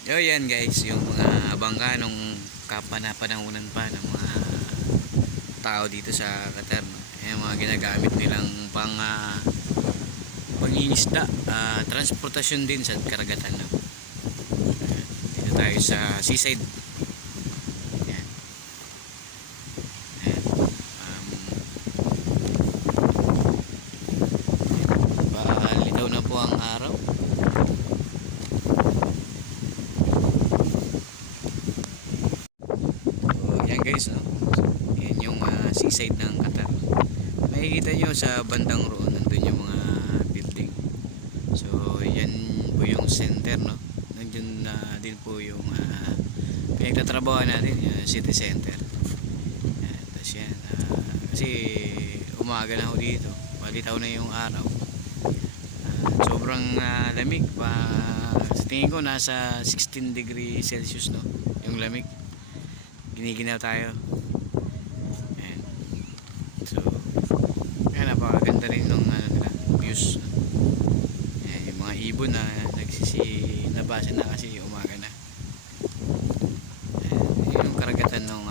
So yan guys, yung mga bangka nung kapanahonan pa ng mga tao dito sa Qatar, no? Yung mga ginagamit nilang pangingisda, transportasyon din sa karagatan, no? Dito tayo sa seaside. Yan. Yan. Palitaw na po ang araw. So yan guys, no? Yan yung seaside ng Qatar. Makikita nyo sa bandang roon, nandun yung mga building. So yan po yung center, no? Nandun na din po yung pinagtatrabaho natin, yung city center. Yan, tapos yan, kasi umaga na ho dito, malitaw na yung araw. Sobrang lamig pa, sa tingin ko nasa 16 degree Celsius, no? Yung lamig, giniginaw tayo. Yan. So yan, napakaganda rin ng nila, views. Yan, yung mga ibon na nagbasa na kasi umaga na. Yan, yung karagatan ng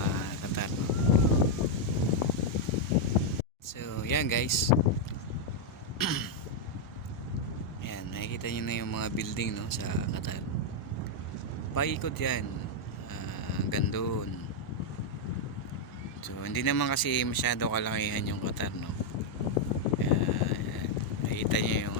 Qatar, no? So yan guys, yan, nakikita nyo na yung mga building, no, sa Qatar. Paikot yan, hanggang doon. So hindi naman kasi masyado kalakihan yung Qatar, no. Nakita nyo yung